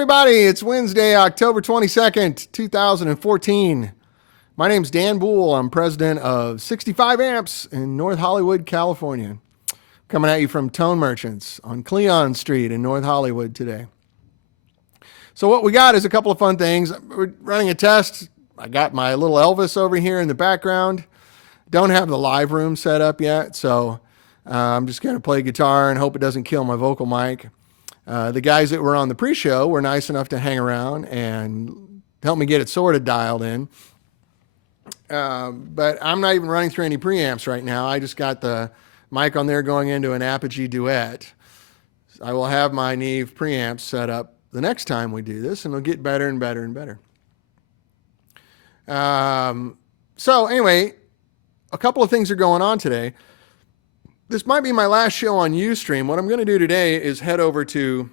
everybody. It's Wednesday, October 22nd, 2014. My name's Dan Boole. I'm president of 65 Amps in North Hollywood, California. Coming at you from Tone Merchants on Cleon Street in North Hollywood today. So what we got is a couple of fun things. We're running a test. I got my little Elvis over here in the background. Don't have the live room set up yet, so I'm just going to play guitar and hope it doesn't kill my vocal mic. The guys that were on the pre-show were nice enough to hang around and help me get it sort of dialed in. But I'm not even running through any preamps right now. I just got the mic on there going into an Apogee Duet. I will have my Neve preamps set up the next time we do this, and it'll get better and better and better. So anyway, a couple of things are going on today. This might be my last show on Ustream. What I'm going to do today is head over to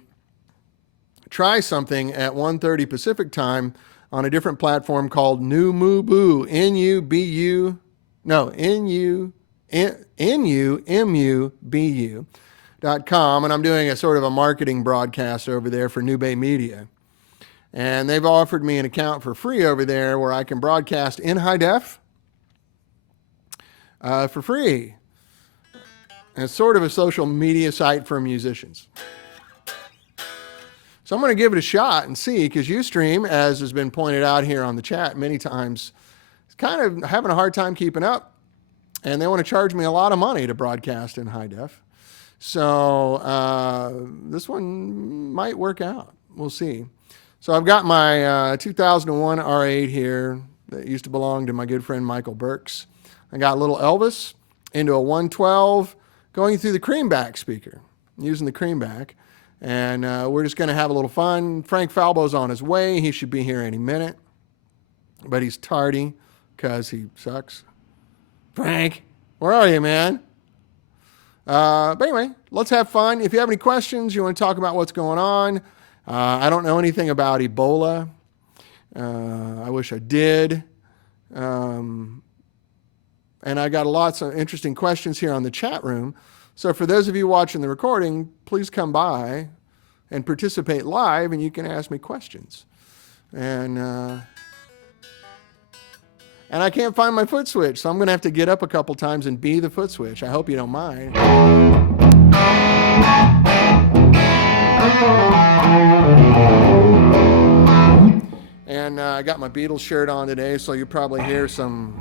try something at 1:30 Pacific time on a different platform called Numubu, NUMUBU.com, and I'm doing a sort of a marketing broadcast over there for New Bay Media. And they've offered me an account for free over there where I can broadcast in high def for free. And it's sort of a social media site for musicians. So I'm going to give it a shot and see, because Ustream, as has been pointed out here on the chat many times, is kind of having a hard time keeping up. And they want to charge me a lot of money to broadcast in high def. So this one might work out. We'll see. So I've got my 2001 R8 here that used to belong to my good friend Michael Burks. I got a little Elvis into a 112 going through the creamback speaker, using the creamback. And we're just going to have a little fun. Frank Falbo's on his way. He should be here any minute. But he's tardy because he sucks. Frank, where are you, man? But anyway, let's have fun. If you have any questions, you want to talk about what's going on. I don't know anything about Ebola. I wish I did. And I got lots of interesting questions here on the chat room. So for those of you watching the recording, please come by and participate live, and you can ask me questions. And I can't find my foot switch, so I'm going to have to get up a couple times and be the foot switch. I hope you don't mind. And I got my Beatles shirt on today, so you'll probably hear some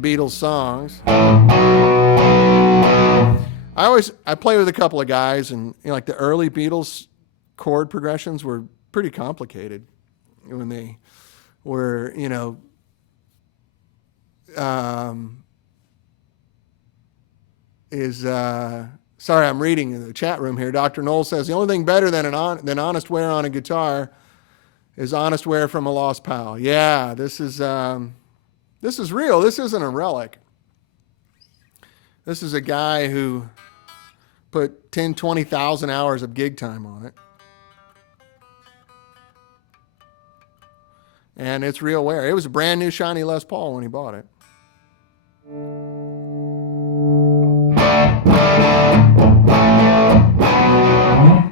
Beatles songs. I play with a couple of guys, and like the early Beatles chord progressions were pretty complicated when they were, sorry, I'm reading in the chat room here. Dr. Knoll says the only thing better than honest wear on a guitar is honest wear from a lost pal. Yeah, this is real. This isn't a relic. This is a guy who put 10, 20,000 hours of gig time on it. And it's real wear. It was a brand new shiny Les Paul when he bought it.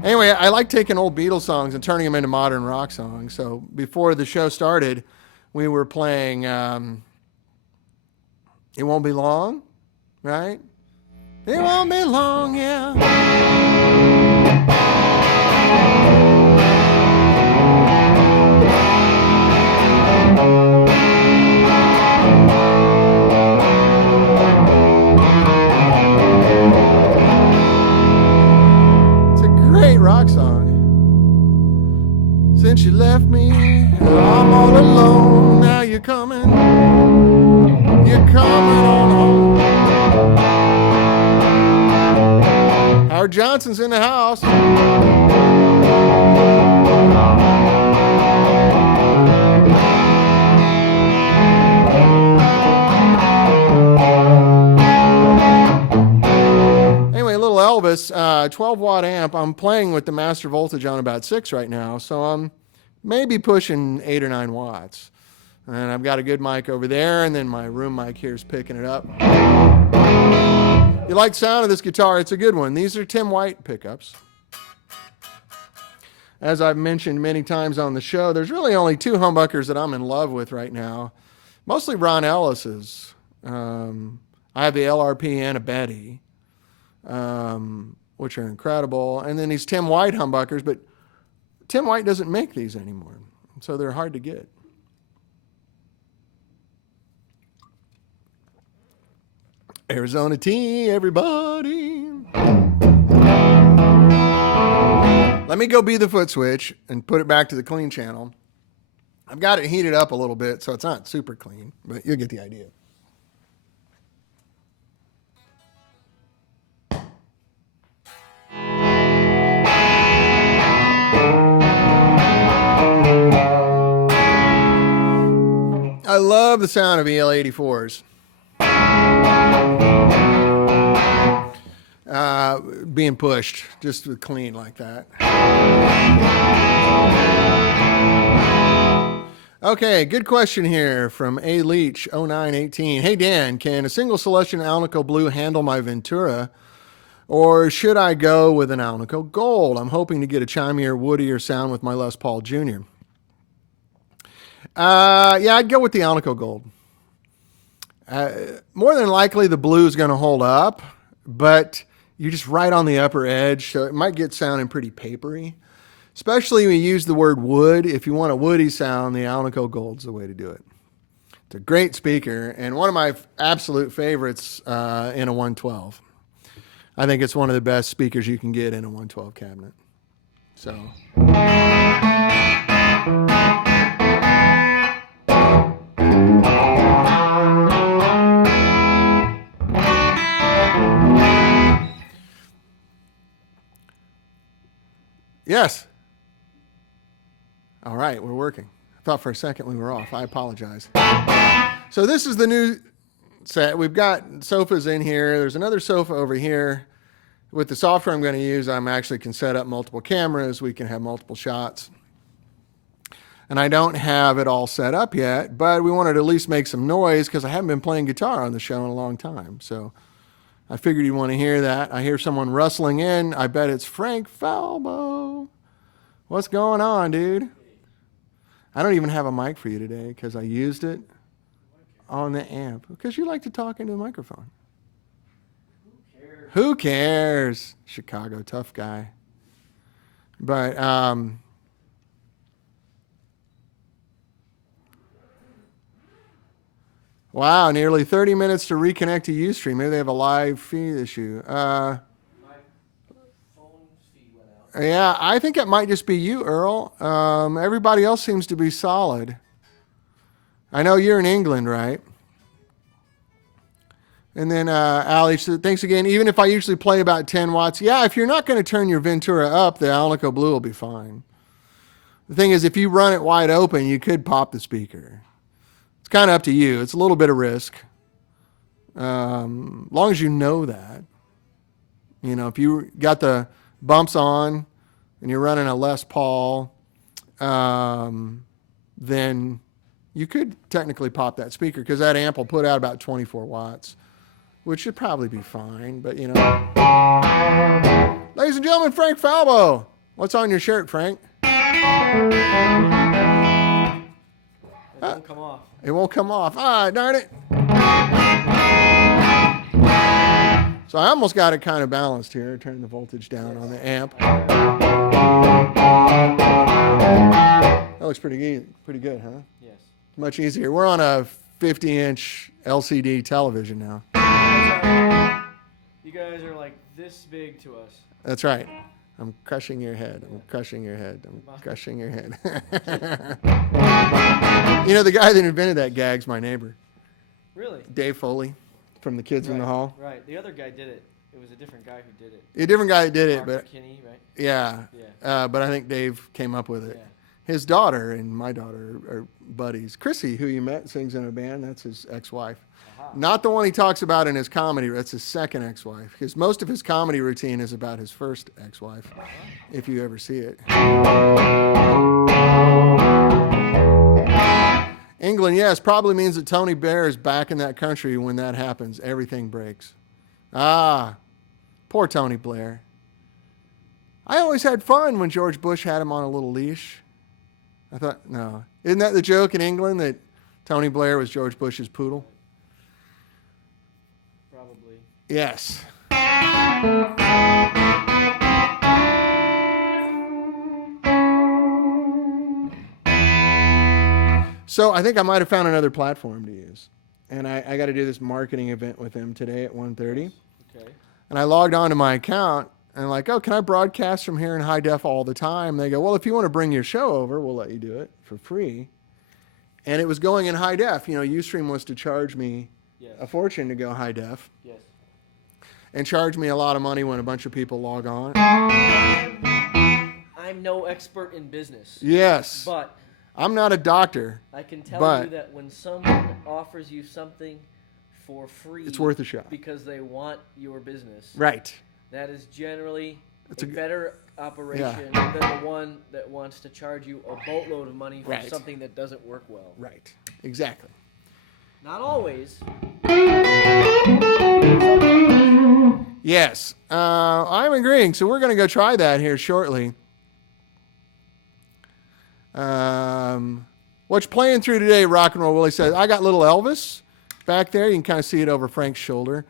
Anyway, I like taking old Beatles songs and turning them into modern rock songs. So before the show started, we were playing It Won't Be Long, right? It won't be long, yeah. It's a great rock song. Since you left me, I'm all alone. Now you're coming. You're coming on home. Howard Johnson's in the house. Anyway, a little Elvis, 12-watt amp. I'm playing with the master voltage on about 6 right now, so I'm maybe pushing 8 or 9 watts. And I've got a good mic over there, and then my room mic here is picking it up. You like the sound of this guitar? It's a good one. These are Tim White pickups. As I've mentioned many times on the show, there's really only two humbuckers that I'm in love with right now. Mostly Ron Ellis's. I have the LRP and a Betty, which are incredible. And then these Tim White humbuckers, but Tim White doesn't make these anymore, so they're hard to get. Arizona tea, everybody. Let me go be the foot switch and put it back to the clean channel. I've got it heated up a little bit, so it's not super clean, but you'll get the idea. I love the sound of EL84s. Being pushed just clean like that. Okay, good question here from A Leach 0918. Hey Dan, can a single selection Alnico Blue handle my Ventura, or should I go with an Alnico Gold? I'm hoping to get a chimier, woodier sound with my Les Paul Jr. Yeah, I'd go with the Alnico Gold. More than likely the blue is going to hold up, but you're just right on the upper edge, so it might get sounding pretty papery. Especially when you use the word wood. If you want a woody sound, the Alnico Gold's the way to do it. It's a great speaker, and one of my absolute favorites in a 112. I think it's one of the best speakers you can get in a 112 cabinet. So... Yes. All right, we're working. I thought for a second we were off. I apologize. So this is the new set. We've got sofas in here. There's another sofa over here. With the software I'm going to use, I'm actually can set up multiple cameras. We can have multiple shots. And I don't have it all set up yet, but we wanted to at least make some noise because I haven't been playing guitar on the show in a long time. So I figured you'd want to hear that. I hear someone rustling in. I bet it's Frank Falbo. What's going on, dude? I don't even have a mic for you today because I used it on the amp. Because you like to talk into the microphone. Who cares? Chicago, tough guy. But, wow, nearly 30 minutes to reconnect to Ustream. Maybe they have a live feed issue. Yeah, I think it might just be you, Earl. Everybody else seems to be solid. I know you're in England, right? And then Ali said, thanks again. Even if I usually play about 10 watts, yeah, if you're not going to turn your Ventura up, the Alnico Blue will be fine. The thing is, if you run it wide open, you could pop the speaker. It's kind of up to you. It's a little bit of risk. Long as you know that. You know, if you got the bumps on and you're running a Les Paul, then you could technically pop that speaker because that amp will put out about 24 watts, which should probably be fine, but you know. Ladies and gentlemen, Frank Falbo. What's on your shirt, Frank? It won't come off. It won't come off. Ah, darn it. So I almost got it kind of balanced here. Turn the voltage down on the amp. That looks pretty good, huh? Yes. Much easier. We're on a 50-inch LCD television now. You guys are like this big to us. That's right. I'm crushing your head. I'm crushing your head. I'm crushing your head. You know, the guy that invented that gag's my neighbor. Really? Dave Foley from the Kids in the Hall. Right. The other guy did it. It was a different guy who did it. A different guy that did it, but Kinney, right? yeah. Yeah. But I think Dave came up with it. Yeah. His daughter and my daughter are buddies. Chrissy, who you met, sings in a band. That's his ex-wife. Uh-huh. Not the one he talks about in his comedy. That's his second ex-wife. Because most of his comedy routine is about his first ex-wife, if you ever see it. England, yes, probably means that Tony Blair is back in that country when that happens. Everything breaks. Ah, poor Tony Blair. I always had fun when George Bush had him on a little leash. I thought, no. Isn't that the joke in England that Tony Blair was George Bush's poodle? Probably. Yes. So I think I might have found another platform to use. And I got to do this marketing event with him today at 1:30. Okay. And I logged on to my account and I'm like, oh, can I broadcast from here in high def all the time? They go, well, if you want to bring your show over, we'll let you do it for free. And it was going in high def. You know, Ustream was to charge me Yes. a fortune to go high def Yes. and charge me a lot of money when a bunch of people log on. I'm no expert in business. Yes. But I'm not a doctor. I can tell But- you that when someone offers you something for free, It's worth a shot. because they want your business. Right. That is generally It's a a g- better operation than the one that wants to charge you a boatload of money for Right. something that doesn't work well. Right. Exactly. Not always. Yes. I'm agreeing. So we're going to go try that here shortly. What's playing through today, Rock and Roll Willie says, I got little Elvis back there. You can kind of see it over Frank's shoulder.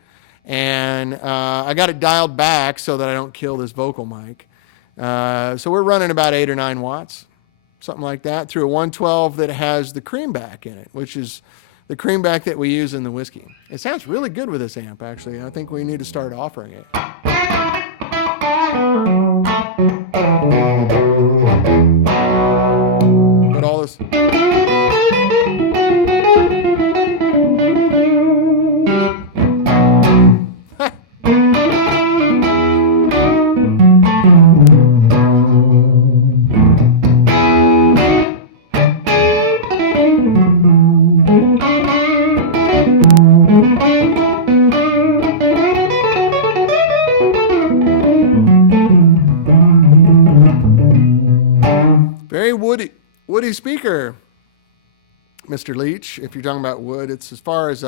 And I got it dialed back so that I don't kill this vocal mic. So we're running about 8 or 9 watts, something like that, through a 112 that has the creamback in it, which is the creamback that we use in the whiskey. It sounds really good with this amp, actually. I think we need to start offering it. But all this... Very woody speaker, Mr. Leach. If you're talking about wood, it's as far as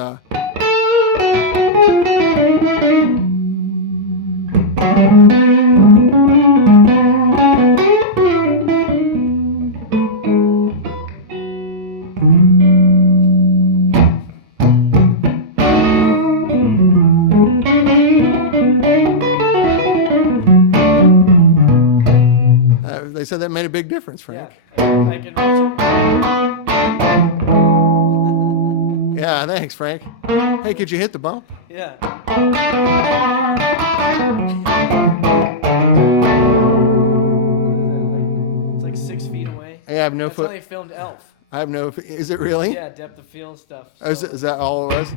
they said that made a big difference, Frank. Yeah. I can reach Yeah, thanks, Frank. Hey, could you hit the bump? it. Yeah. It's like 6 feet away. I have no That's how foot. they filmed Elf. I have no. Is it really? Yeah, depth of field stuff. Oh, is, So- is that all it was?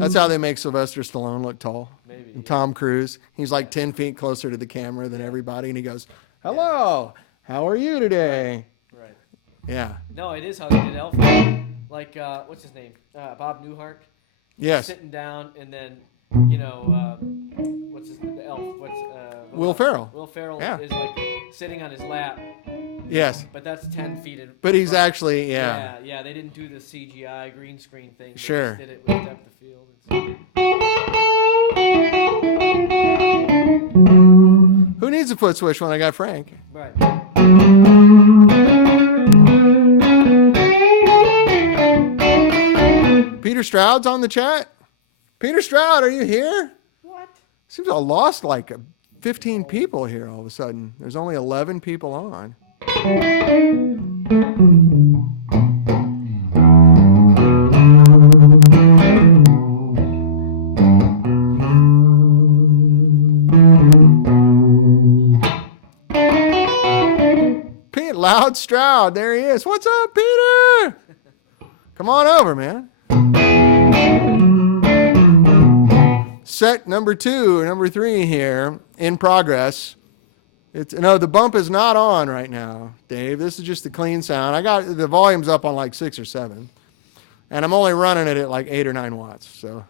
That's how they make Sylvester Stallone look tall. Maybe. And Tom Cruise, he's like 10 feet closer to the camera than everybody, and he goes, "Hello, how are you today?" Right. Yeah. No, it is how they did Elf. Like, what's his name? Bob Newhart. Yes. Sitting down, and then, you know, what's his the Elf? What's Will Ferrell. Will Ferrell Yeah. is like sitting on his lap, Yes. but that's 10 feet in. But he's front. actually, yeah. Yeah. They didn't do the CGI green screen thing. They Sure. just did it with depth of field. Who needs a foot switch when I got Frank? Right. Peter Stroud's on the chat. Peter Stroud, are you here? What? Seems I lost like 15 people here all of a sudden. There's only 11 people on. Pete Loud Stroud, there he is. What's up, Peter? Come on over, man. Set number 2 or number 3 here in progress. No, the bump is not on right now, Dave. This is just the clean sound. I got the volume's up on like 6 or 7. And I'm only running it at like 8 or 9 watts. So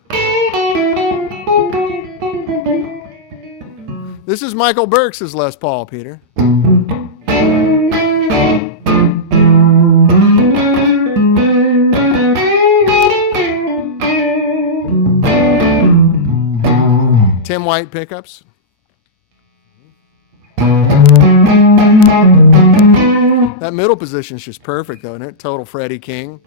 this is Michael Burks' Les Paul, Peter. them white pickups. That middle position is just perfect, though, isn't it? Total Freddie King.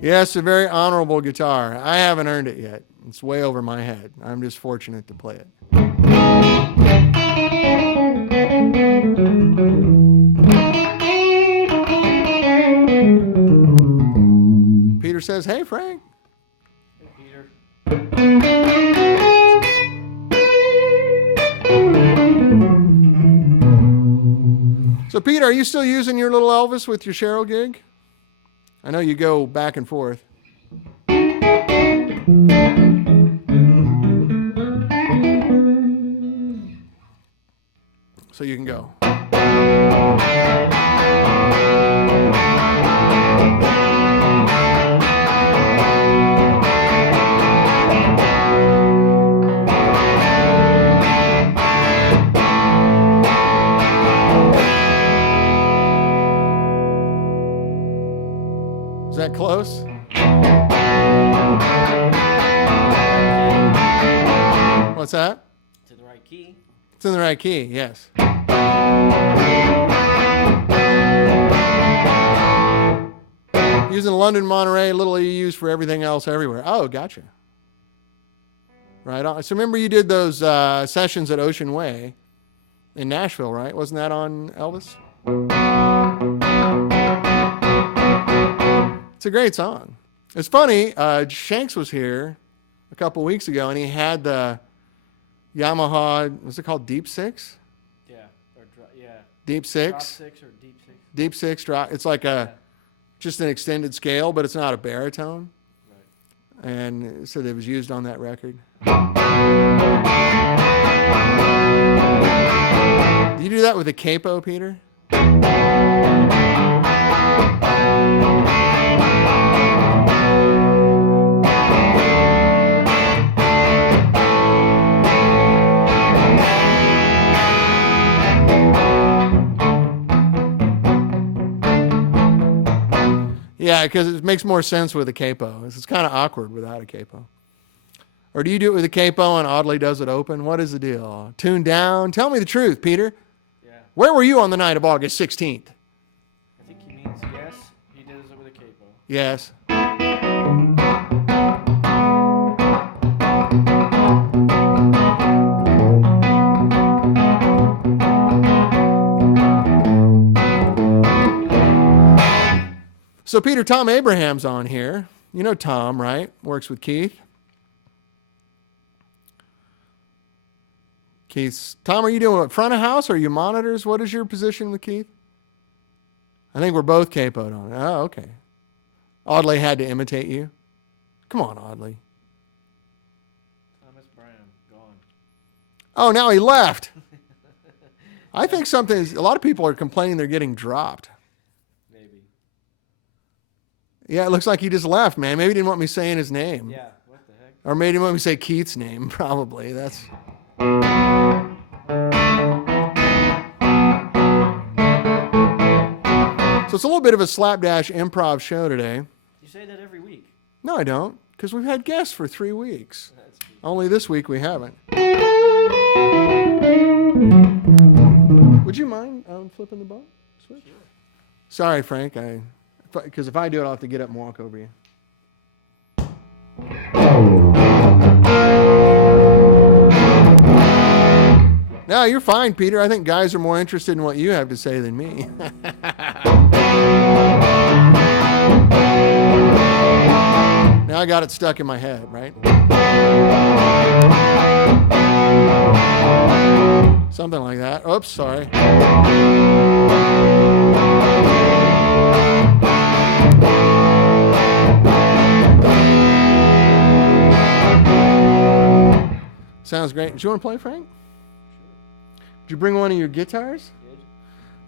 Yes, a very honorable guitar. I haven't earned it yet. It's way over my head. I'm just fortunate to play it. Peter says, "Hey, Frank." Hey, Peter. So, Peter, are you still using your little Elvis with your Cheryl gig? I know you go back and forth. So you can go. Is that close? What's that? It's in the right key. It's in the right key, yes. Using London, Monterey, little EUs for everything else everywhere. Oh, gotcha. Right on. So remember you did those sessions at Ocean Way in Nashville, right? Wasn't that on Elvis? It's a great song. It's funny, Shanks was here a couple weeks ago, and he had the Yamaha, what's it called, Deep Six? Yeah. Yeah. Deep Six? Drop 6 or Deep 6. Deep Six, drop. It's like just an extended scale, but it's not a baritone. Right. And so it was used on that record. Do you do that with a capo, Peter? Yeah, because it makes more sense with a capo. It's kind of awkward without a capo. Or do you do it with a capo and Audley does it open? What is the deal? Tuned down? Tell me the truth, Peter. Yeah. Where were you on the night of August 16th? I think he means yes. He does it with a capo. Yes. So, Peter, Tom Abraham's on here. You know Tom, right? Works with Keith. Tom, are you doing what, front of house? Or are you monitors? What is your position with Keith? I think we're both capoed on it. Oh, okay. Audley had to imitate you. Come on, Audley. Thomas Bram, gone. Oh, now he left. I think a lot of people are complaining they're getting dropped. Maybe. Yeah, it looks like he just left, man. Maybe he didn't want me saying his name. Yeah, what the heck? Or maybe he didn't want me to say Keith's name, probably. That's... So it's a little bit of a slapdash improv show today. You say that every week. No, I don't, because we've had guests for 3 weeks. That's cute. Only this week we haven't. Would you mind flipping the ball switch? Sure. Sorry, Frank. Because if I do it, I'll have to get up and walk over you. No, you're fine, Peter. I think guys are more interested in what you have to say than me. Now I got it stuck in my head, right? Something like that. Oops, sorry. Sounds great. Do you want to play, Frank? Did you bring one of your guitars? Good.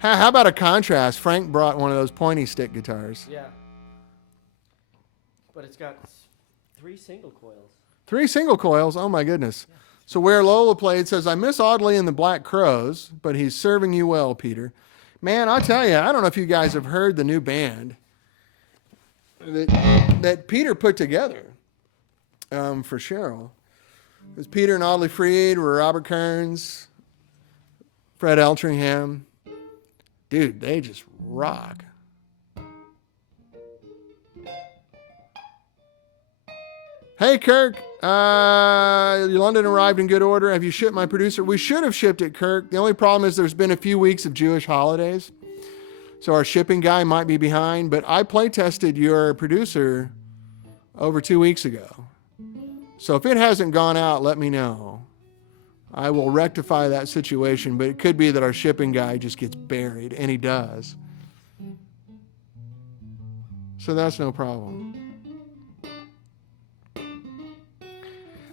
How about a contrast? Frank brought one of those pointy stick guitars. Yeah. But it's got 3 single coils. 3 single coils. Oh, my goodness. Yeah. So where Lola played says, I miss Audley and the Black Crows, but he's serving you well, Peter. Man, I'll tell you, I don't know if you guys have heard the new band that Peter put together for Cheryl. It was Peter and Audley Freed, Robert Kearns, Fred Eltringham. Dude, they just rock. Hey, Kirk. London arrived in good order. Have you shipped my producer? We should have shipped it, Kirk. The only problem is there's been a few weeks of Jewish holidays, so our shipping guy might be behind. But I play tested your producer over 2 weeks ago. So if it hasn't gone out, let me know. I will rectify that situation, but it could be that our shipping guy just gets buried, and he does. So that's no problem.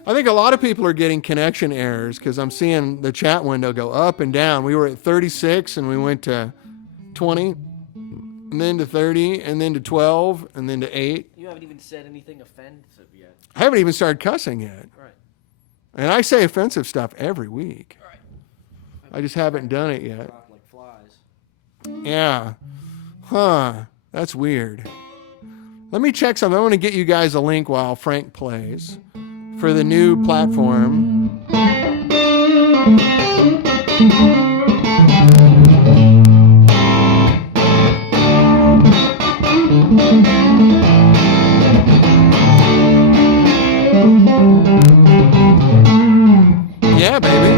I think a lot of people are getting connection errors because I'm seeing the chat window go up and down. We were at 36 and we went to 20 and then to 30 and then to 12 and then to 8. You haven't even said anything offensive yet. I haven't even started cussing yet. Right. And I say offensive stuff every week. Right. I just haven't done it yet. Drop like flies. Yeah. Huh. That's weird. Let me check something. I want to get you guys a link while Frank plays for the new platform. Yeah, baby.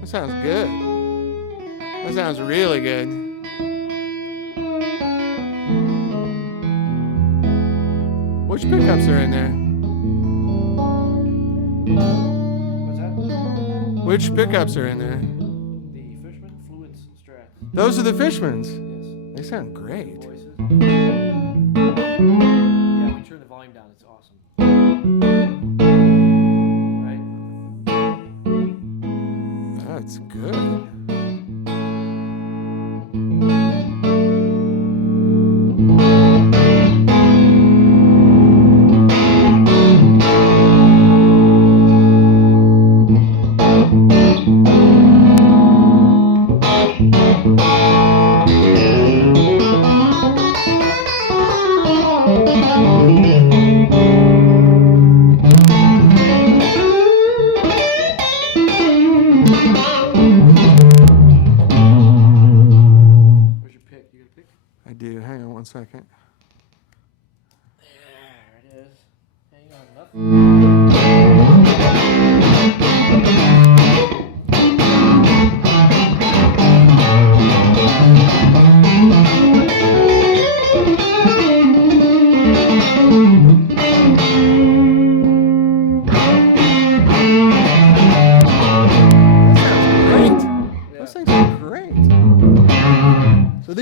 That sounds good. That sounds really good. Which pickups are in there? What's that? Which pickups are in there? The Fishman, Fluids, and Strats. Those are the Fishmans. Yes. They sound great. Voices. Yeah, when you turn the volume down, it's awesome. Right? That's good.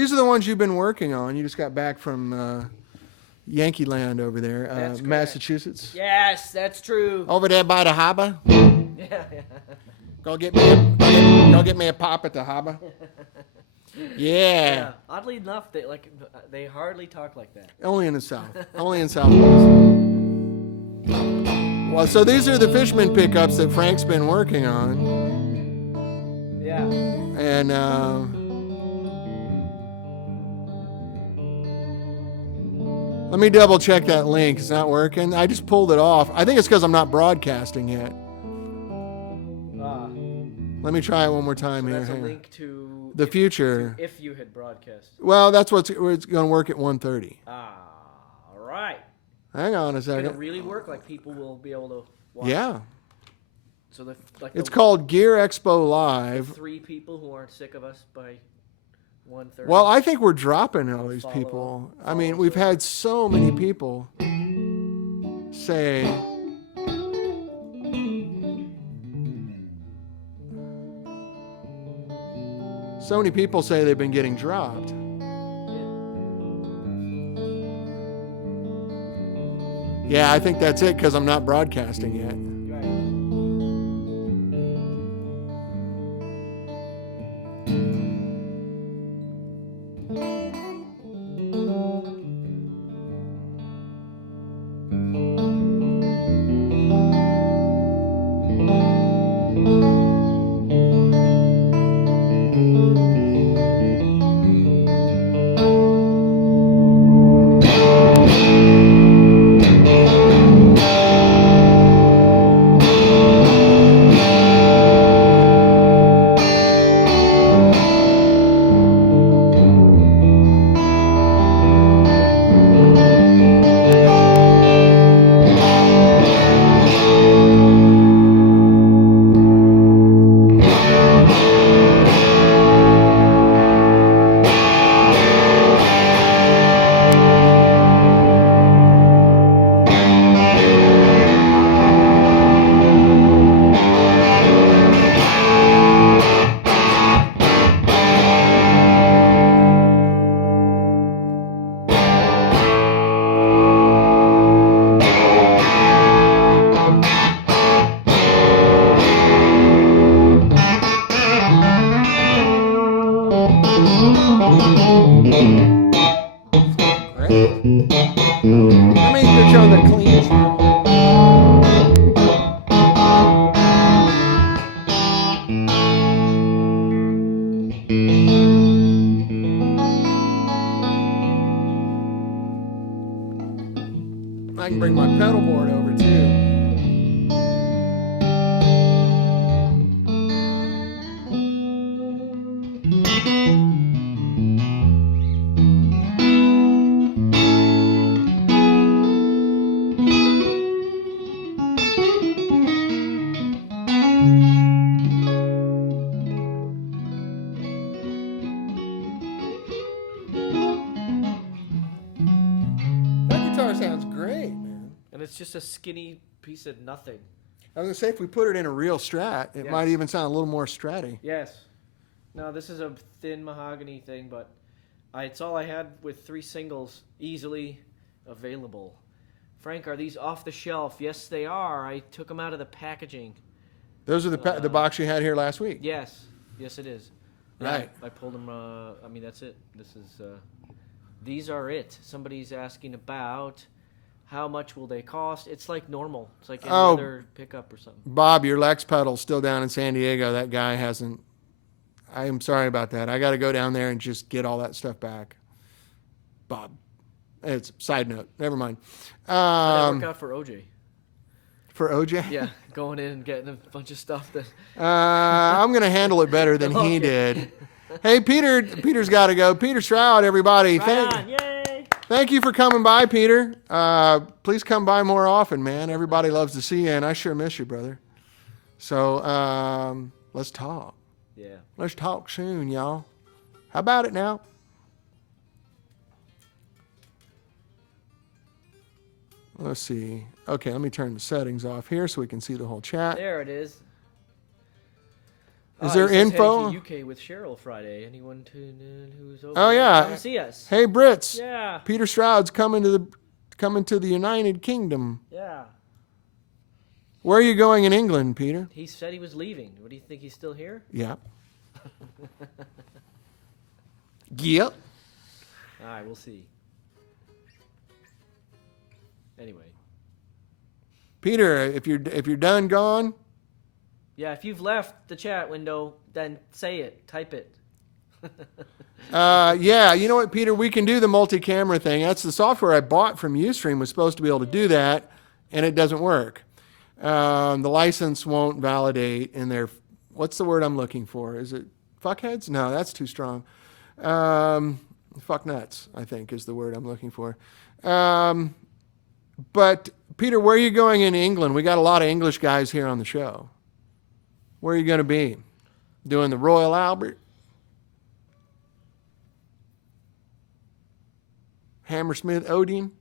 these are the ones you've been working on. You just got back from Yankee Land over there, That's correct. Massachusetts. Yes, that's true. Over there by the harbor. Yeah. Go get me a pop at the harbor. Yeah. Oddly enough, they hardly talk like that. Only in the South. Only in Southwest. Well, so these are the Fishman pickups that Frank's been working on. Yeah. And let me double check that link. It's not working. I just pulled it off. I think it's because I'm not broadcasting yet. Let me try it one more time here. That's a link to the future. If you had broadcast. Well, that's it's going to work at 1:30. All right. Hang on a second. It'll really work. Like people will be able to watch. Yeah. So it's called Gear Expo Live. 3 people who aren't sick of us by 1:30. Well, I think we're dropping all these people. I mean, we've had so many people say. So many people say they've been getting dropped. Yeah, I think that's it because I'm not broadcasting yet. Let me get you on the clean side. I can bring my pedal board over too. Sounds great, man. And it's just a skinny piece of nothing. I was going to say, if we put it in a real Strat, it might even sound a little more Stratty. Yes. No, this is a thin mahogany thing, but it's all I had with 3 singles easily available. Frank, are these off the shelf? Yes, they are. I took them out of the packaging. Those are the box you had here last week? Yes. Yes, it is. Right. I pulled them. I mean, that's it. This is... These are it. Somebody's asking about how much will they cost. It's like normal. It's like any other pickup or something. Bob, your Lex pedal's still down in San Diego. That guy hasn't. I am sorry about that. I got to go down there and just get all that stuff back. Bob. It's side note. Never mind. How'd that work out for OJ? For OJ? Yeah, going in and getting a bunch of stuff that... I'm going to handle it better than he did. Hey, Peter's got to go. Peter Stroud, everybody. Yay! Thank you for coming by, Peter. Please come by more often, man. Everybody loves to see you, and I sure miss you, brother. So let's talk. Yeah. Let's talk soon, y'all. How about it now? Let's see. Okay, let me turn the settings off here so we can see the whole chat. There it is. Is there he says info? Heading to UK with Cheryl Friday. Anyone who's over Oh, there, yeah. come and see us. Hey, Brits. Yeah. Peter Stroud's coming to the United Kingdom. Yeah. Where are you going in England, Peter? He said he was leaving. What do you think? He's still here? Yeah. Yep. All right, we'll see. Anyway. Peter, if you're done gone, Yeah, if you've left the chat window, then say it. Type it. yeah, you know what, Peter? We can do the multi-camera thing. That's the software I bought from Ustream was supposed to be able to do that, and it doesn't work. The license won't validate in their, what's the word I'm looking for? Is it fuckheads? No, that's too strong. Fuck nuts, I think, is the word I'm looking for. But, Peter, where are you going in England? We got a lot of English guys here on the show. Where are you going to be? Doing the Royal Albert? Hammersmith Odeon?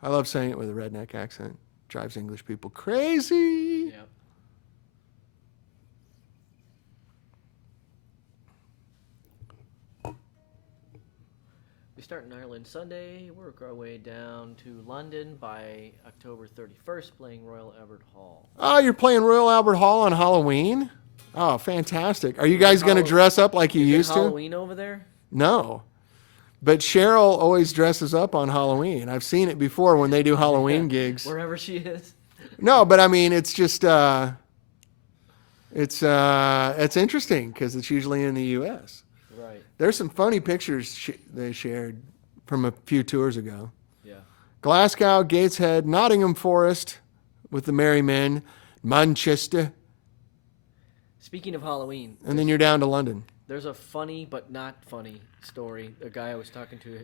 I love saying it with a redneck accent. Drives English people crazy. Yep. We start in Ireland Sunday, work our way down to London by October 31st, playing Royal Albert Hall. Oh, you're playing Royal Albert Hall on Halloween? Oh, fantastic. Are you guys going to dress up like you used to? Halloween over there? No. But Cheryl always dresses up on Halloween. I've seen it before when they do Halloween gigs. Wherever she is. No, but I mean, it's just, it's interesting because it's usually in the U.S. Right. There's some funny pictures they shared from a few tours ago. Yeah. Glasgow, Gateshead, Nottingham Forest with the Merry Men, Manchester, Speaking of Halloween, and then you're down to London. there's a funny but not funny story. A guy I was talking to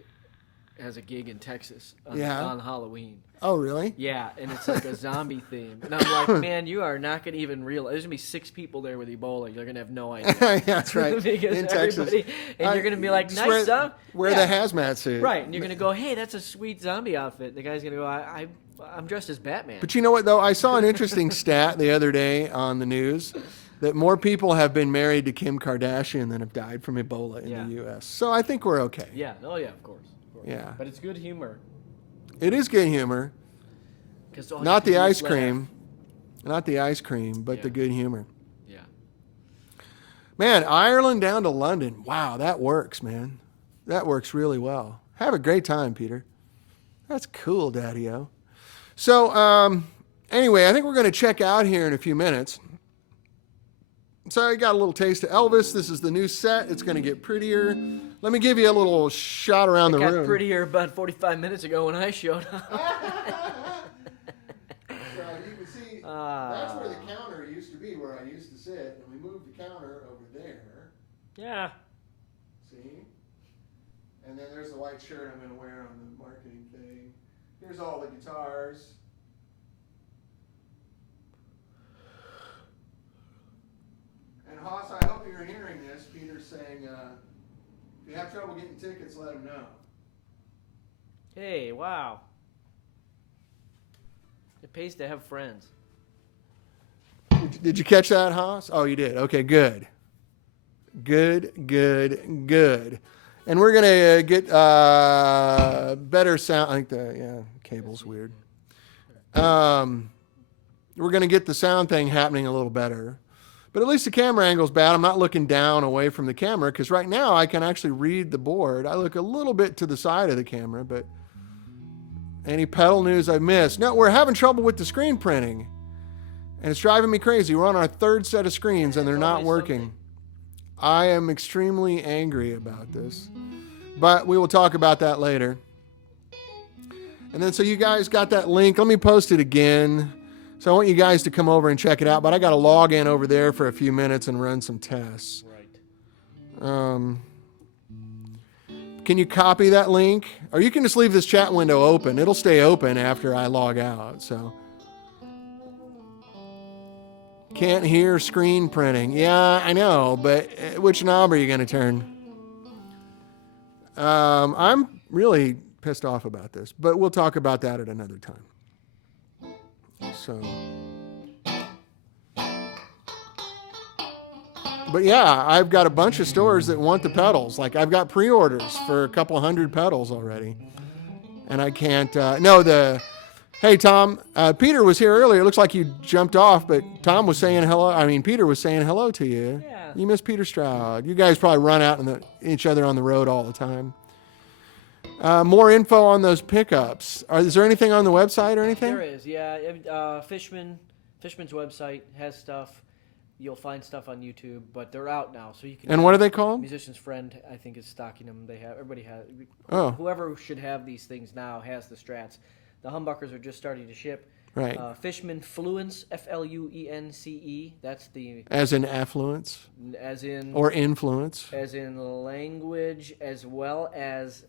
has a gig in Texas on Halloween. Oh, really? Yeah, and it's like a zombie theme. And I'm like, man, you are not going to even realize. There's going to be 6 people there with Ebola. You're going to have no idea. Yeah, that's right. Because In Texas. and you're going to be like, nice, huh? Wear the hazmat suit. Right, and you're going to go, hey, that's a sweet zombie outfit. The guy's going to go, I'm dressed as Batman. But you know what, though? I saw an interesting stat the other day on the news that more people have been married to Kim Kardashian than have died from Ebola in the U.S. So I think we're okay. Yeah, oh yeah, of course. Yeah. But it's good humor. It is good humor. Not the ice cream. Not the ice cream, but the good humor. Yeah. Man, Ireland down to London. Wow, that works, man. That works really well. Have a great time, Peter. That's cool, Daddy-O. So, anyway, I think we're going to check out here in a few minutes. So I got a little taste of Elvis. This is the new set. It's going to get prettier. Let me give you a little shot around the room. It got prettier about 45 minutes ago when I showed up. So you can see, that's where the counter used to be, where I used to sit, and we moved the counter over there. Yeah. See? And then there's the white shirt I'm going to wear on the marketing thing. Here's all the guitars. And Haas, I hope you're hearing this. Peter's saying, if you have trouble getting tickets, let him know. Hey, wow. It pays to have friends. Did you catch that, Haas? Oh, you did. Okay, good. Good. And we're going to get better sound. I think the cable's weird. We're going to get the sound thing happening a little better. But at least the camera angle's bad. I'm not looking down away from the camera because right now I can actually read the board. I look a little bit to the side of the camera, but any pedal news I missed? No, we're having trouble with the screen printing. And it's driving me crazy. We're on our 3rd set of screens and they're not working. Something. I am extremely angry about this. But we will talk about that later. And then so you guys got that link. Let me post it again. So I want you guys to come over and check it out. But I got to log in over there for a few minutes and run some tests. Right. Can you copy that link? Or you can just leave this chat window open. It'll stay open after I log out. So can't hear screen printing. Yeah, I know, but which knob are you going to turn? I'm really pissed off about this, but we'll talk about that at another time. So But yeah, I've got a bunch of stores that want the pedals. Like I've got pre-orders for a couple hundred pedals already, and I can't. Hey Tom, Peter was here earlier. It looks like you jumped off, but Tom was saying hello. I mean, Peter was saying hello to you. Yeah. You miss Peter Stroud. You guys probably run out each other on the road all the time. More info on those pickups. Is there anything on the website or anything? There is, yeah. Fishman's website has stuff. You'll find stuff on YouTube, but they're out now, so you can. And what are they called? Musician's Friend, I think, is stocking them. Everybody has. Oh. Whoever should have these things now has the Strats. The humbuckers are just starting to ship. Right. Fishman Fluence, Fluence. That's the. As in affluence. As in. Or influence. As in language, as well as.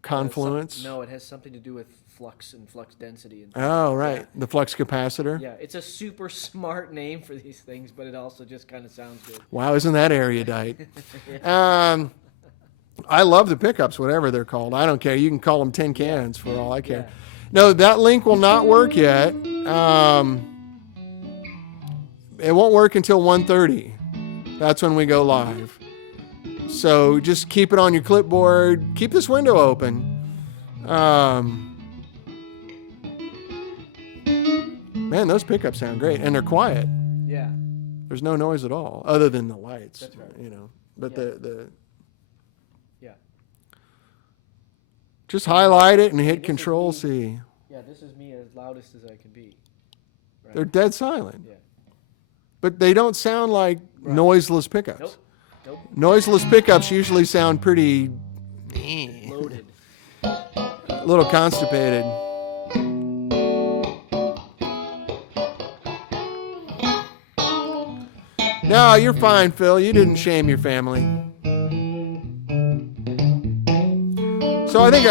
Confluence. No, it has something to do with flux and flux density. And oh, right. Yeah. The flux capacitor. Yeah, it's a super smart name for these things, but it also just kind of sounds good. Wow, isn't that erudite? I love the pickups, whatever they're called. I don't care. You can call them tin cans for all I care. Yeah. No, that link will not work yet. It won't work until 1:30. That's when we go live. So just keep it on your clipboard. Keep this window open. Man, those pickups sound great, and they're quiet. Yeah. There's no noise at all, other than the lights. That's right. You know, but Yeah. the Yeah. just highlight it and hit This is Control me. C. Yeah, this is me as loudest as I can be. Right. They're dead silent. Yeah. But they don't sound like Right. noiseless pickups. Nope. Nope. Noiseless pickups usually sound pretty Loaded. a little constipated. No, you're fine, Phil. You didn't shame your family. So I think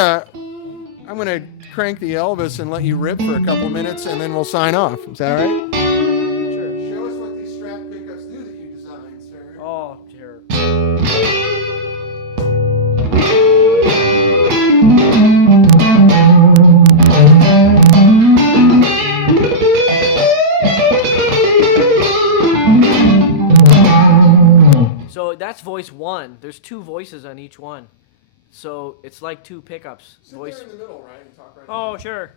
I'm going to crank the Elvis and let you rip for a couple minutes, and then we'll sign off. Is that all right? Sure. Show us what these strap pickups do that you designed, sir. Oh, sure. So that's voice one. There's two voices on each one. So it's like two pickups. Sit there in the middle, right, and talk right Oh, sure.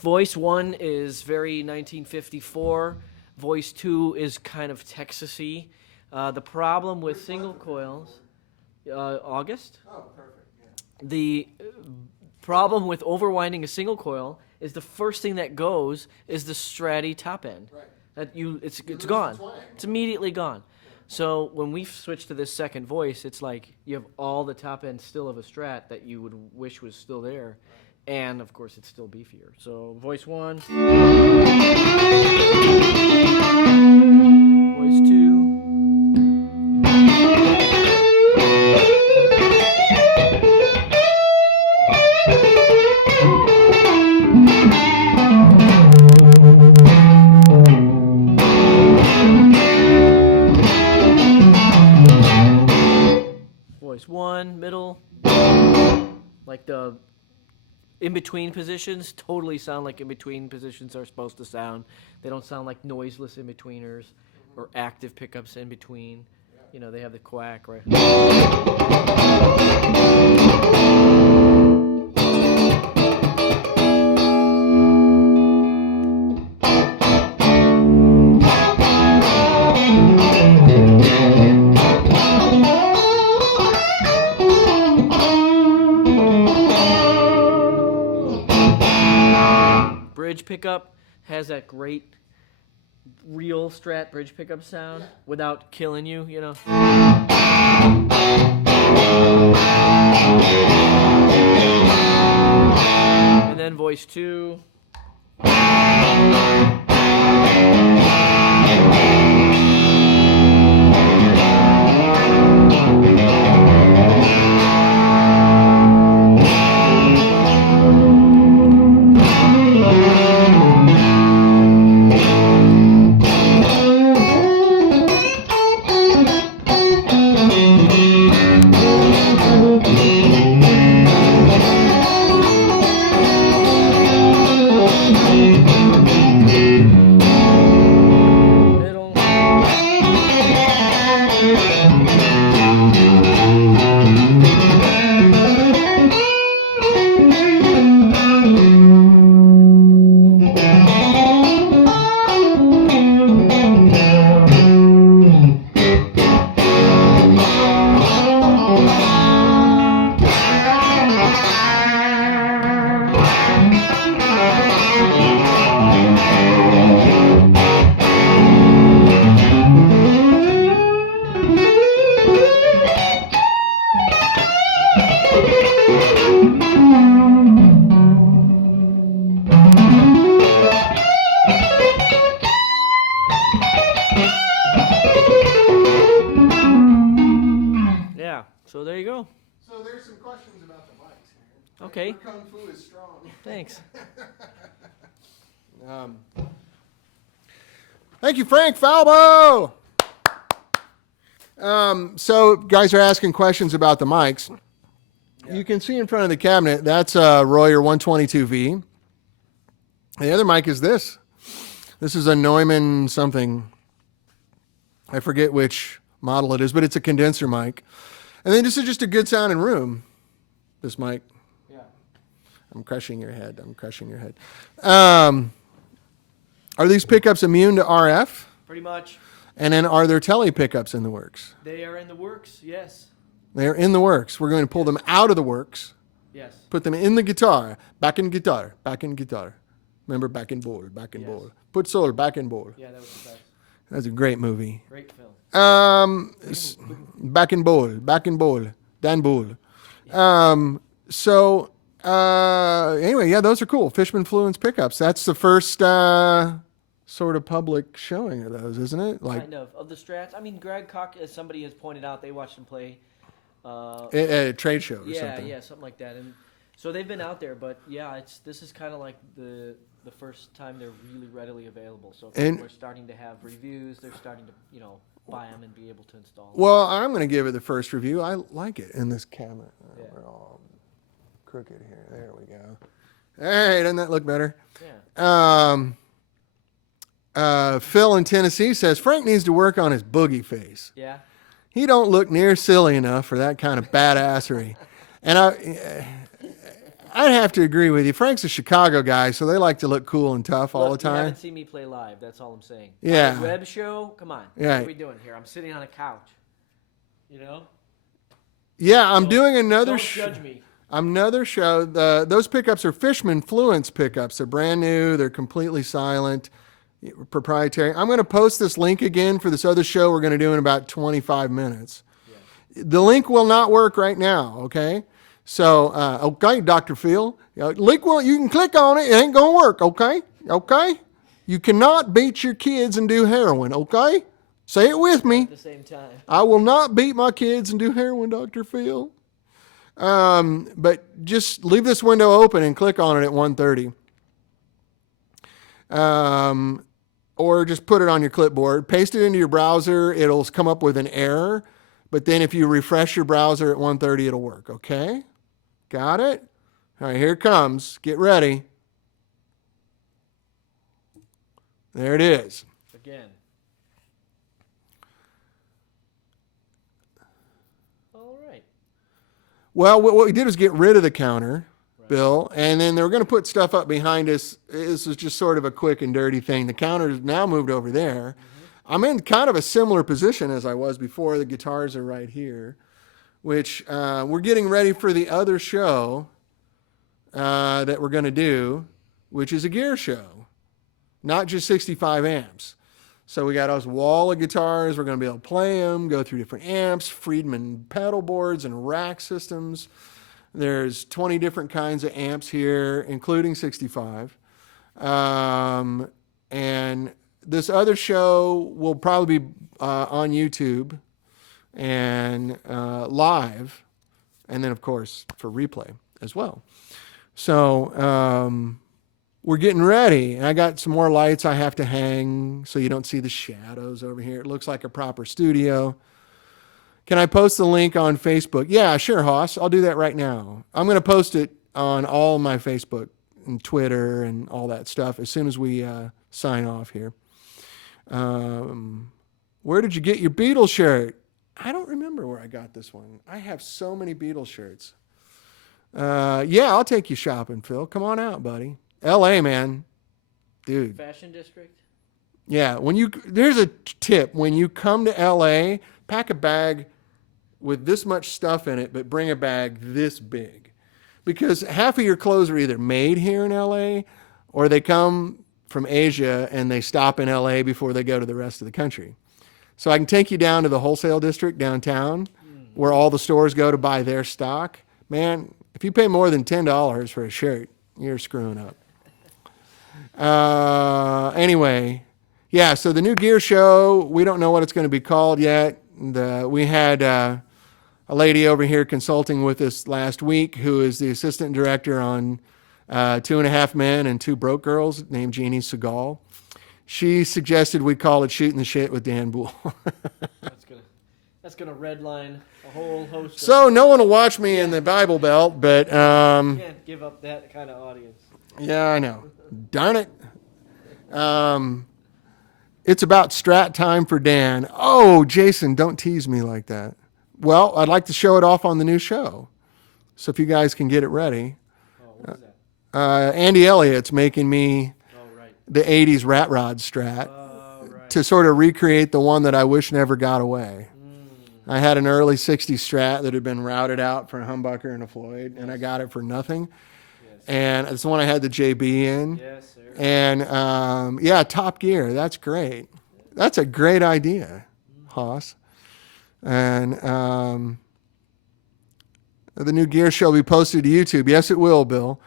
Voice one is very 1954. Voice two is kind of Texasy. The problem with single coils, August. Oh, perfect. Yeah. The problem with overwinding a single coil is the first thing that goes is the Stratty top end. Right. It's lose gone. the twang. It's immediately gone. So when we switch to this second voice, it's like you have all the top end still of a Strat that you would wish was still there. And, of course, it's still beefier. So voice one. Voice two. Voice one, middle. Like the in-between positions totally sound like in-between positions are supposed to sound. They don't sound like noiseless in-betweeners or active pickups in between. You know, they have the quack, right? Bridge pickup has that great real Strat bridge pickup sound without killing you, you know. And then voice two. So there you go. So there's some questions about the mics here. Okay. Your kung fu is strong. Thanks. Thank you, Frank Falbo. So guys are asking questions about the mics. Yeah. You can see in front of the cabinet, that's a Royer 122V. The other mic is this. This is a Neumann something. I forget which model it is, but it's a condenser mic. And then this is just a good sounding room, this mic. Yeah. I'm crushing your head. Are these pickups immune to RF? Pretty much. And then are there tele pickups in the works? They are in the works, yes. They're in the works. We're going to pull them out of the works. Yes. Put them in the guitar. Back in guitar. Remember Back in Bowl. Put soul back in bowl. Yeah, that was the best. That's a great movie. Great film. Back in bowl. Dan Bull. Anyway, yeah, those are cool. Fishman Fluence pickups. That's the first sort of public showing of those, isn't it? Kind of the Strats. I mean, Greg Koch, as somebody has pointed out, they watched him play. At trade shows or something. Yeah, something like that. And so they've been out there, but yeah, this is kind of like the first time they're really readily available. So people are starting to have reviews. They're starting to, buy them and be able to install them. Well, I'm going to give it the first review. I like it in this cabinet. Yeah. We're all crooked here. There we go. Hey, doesn't that look better? Yeah. Phil in Tennessee says Frank needs to work on his boogie face. Yeah. He don't look near silly enough for that kind of badassery. And I'd have to agree with you. Frank's a Chicago guy, so they like to look cool and tough all the time. You haven't seen me play live. That's all I'm saying. Yeah. On a web show? Come on. Yeah. What are we doing here? I'm sitting on a couch. Yeah, I'm doing another Don't judge me. Another show. Those pickups are Fishman Fluence pickups. They're brand new. They're completely silent, proprietary. I'm going to post this link again for this other show we're going to do in about 25 minutes. Yeah. The link will not work right now, okay? So, okay, Dr. Phil. Link will, you can click on it. It ain't going to work, okay? Okay? You cannot beat your kids and do heroin, okay? Say it with me. At the same time. I will not beat my kids and do heroin, Dr. Phil. But just leave this window open and click on it at 1:30. Or just put it on your clipboard, paste it into your browser. It'll come up with an error, but then if you refresh your browser at 1:30, it'll work. Okay? Got it? All right, here it comes. Get ready. There it is. Again. All right. Well, what we did was get rid of the counter, right, Bill, and then they were going to put stuff up behind us. This was just sort of a quick and dirty thing. The counter is now moved over there. Mm-hmm. I'm in kind of a similar position as I was before. The guitars are right here, which we're getting ready for the other show that we're going to do, which is a gear show, not just 65 amps. So we got us wall of guitars. We're going to be able to play them, go through different amps, Friedman pedal boards, and rack systems. There's 20 different kinds of amps here, including 65. And this other show will probably be on YouTube and live, and then, of course, for replay as well. So we're getting ready, and I got some more lights I have to hang so you don't see the shadows over here. It looks like a proper studio. Can I post the link on Facebook? Yeah, sure, Hoss. I'll do that right now. I'm going to post it on all my Facebook and Twitter and all that stuff as soon as we sign off here. Where did you get your Beatles shirt? I don't remember where I got this one. I have so many Beatles shirts. Yeah, I'll take you shopping, Phil. Come on out, buddy. L.A., man. Dude. Fashion district? Yeah, there's a tip. When you come to L.A., pack a bag with this much stuff in it, but bring a bag this big. Because half of your clothes are either made here in L.A. or they come from Asia and they stop in L.A. before they go to the rest of the country. So I can take you down to the wholesale district downtown where all the stores go to buy their stock. Man, if you pay more than $10 for a shirt, you're screwing up. Anyway, yeah, so the new gear show, we don't know what it's going to be called yet. We had a a lady over here consulting with us last week who is the assistant director on 2.5 Men and 2 Broke Girls, named Jeannie Segal. She suggested we call it Shooting the Shit with Dan Buhl. That's gonna redline a whole host. So no one will watch me in the Bible Belt, but you can't give up that kind of audience. yeah, I know. Darn it. It's about strat time for Dan. Oh, Jason, don't tease me like that. Well, I'd like to show it off on the new show. So if you guys can get it ready. Oh, what is that? Andy Elliott's making me Right. the 80s Rat Rod strat Right. to sort of recreate the one that I wish never got away. I had an early 60s strat that had been routed out for a humbucker and a Floyd, and I got it for nothing. Yes. And it's the one I had the JB in. Yes, sir. And yeah, Top Gear. That's great. That's a great idea, Haas. And the new gear show will be posted to YouTube. Yes, it will, Bill.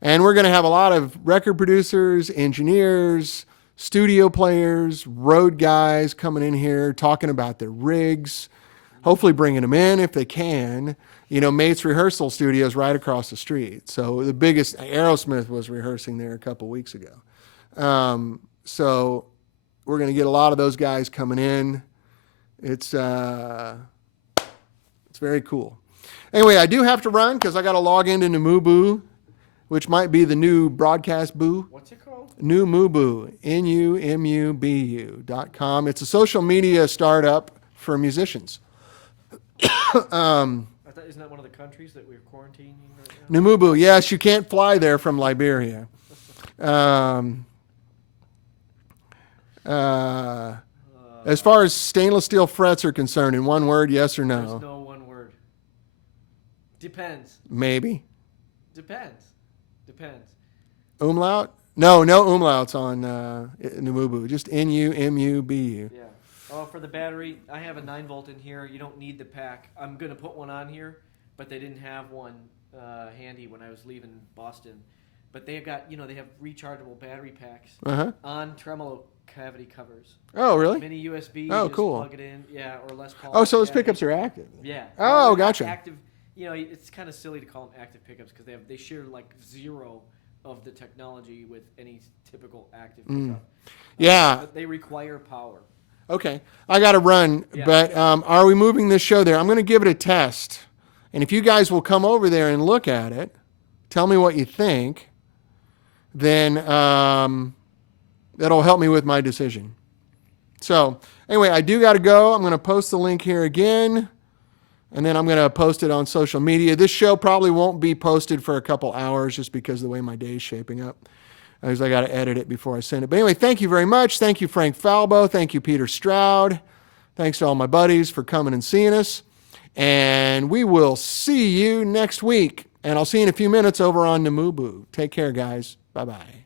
And we're going to have a lot of record producers, engineers, studio players, road guys coming in here talking about their rigs, hopefully bringing them in if they can. You know, Mate's Rehearsal Studio is right across the street. So the biggest, Aerosmith was rehearsing there a couple weeks ago. So we're going to get a lot of those guys coming in. It's very cool. Anyway, I do have to run because I got to log into Numubu, which might be the new broadcast boo. What's it called? Numubu, NUMUBU.com. It's a social media startup for musicians. Isn't that one of the countries that we're quarantining right now? Numubu, yes, you can't fly there from Liberia. As far as stainless steel frets are concerned, in one word, yes or no? There's no one word. Depends. Maybe. Depends. Umlaut? No umlauts on Numubu. Just NUMUBU. Yeah. Oh, for the battery, I have a 9-volt in here. You don't need the pack. I'm going to put one on here, but they didn't have one handy when I was leaving Boston. But they have got, they have rechargeable battery packs on tremolo cavity covers. Oh, really? Mini USB. Oh, you just cool. Plug it in. Yeah, or Les Paul. Oh, so those cavity. pickups are active. Yeah. Oh, they're not gotcha. Active. It's kind of silly to call them active pickups because they share like zero of the technology with any typical active pickup. Yeah. But they require power. Okay. I got to run, but are we moving this show there? I'm going to give it a test. And if you guys will come over there and look at it, tell me what you think, then that'll help me with my decision. So anyway, I do got to go. I'm going to post the link here again, and then I'm going to post it on social media. This show probably won't be posted for a couple hours just because of the way my day is shaping up. Because I got to edit it before I send it. But anyway, thank you very much. Thank you, Frank Falbo. Thank you, Peter Stroud. Thanks to all my buddies for coming and seeing us. And we will see you next week. And I'll see you in a few minutes over on Numubu. Take care, guys. Bye-bye.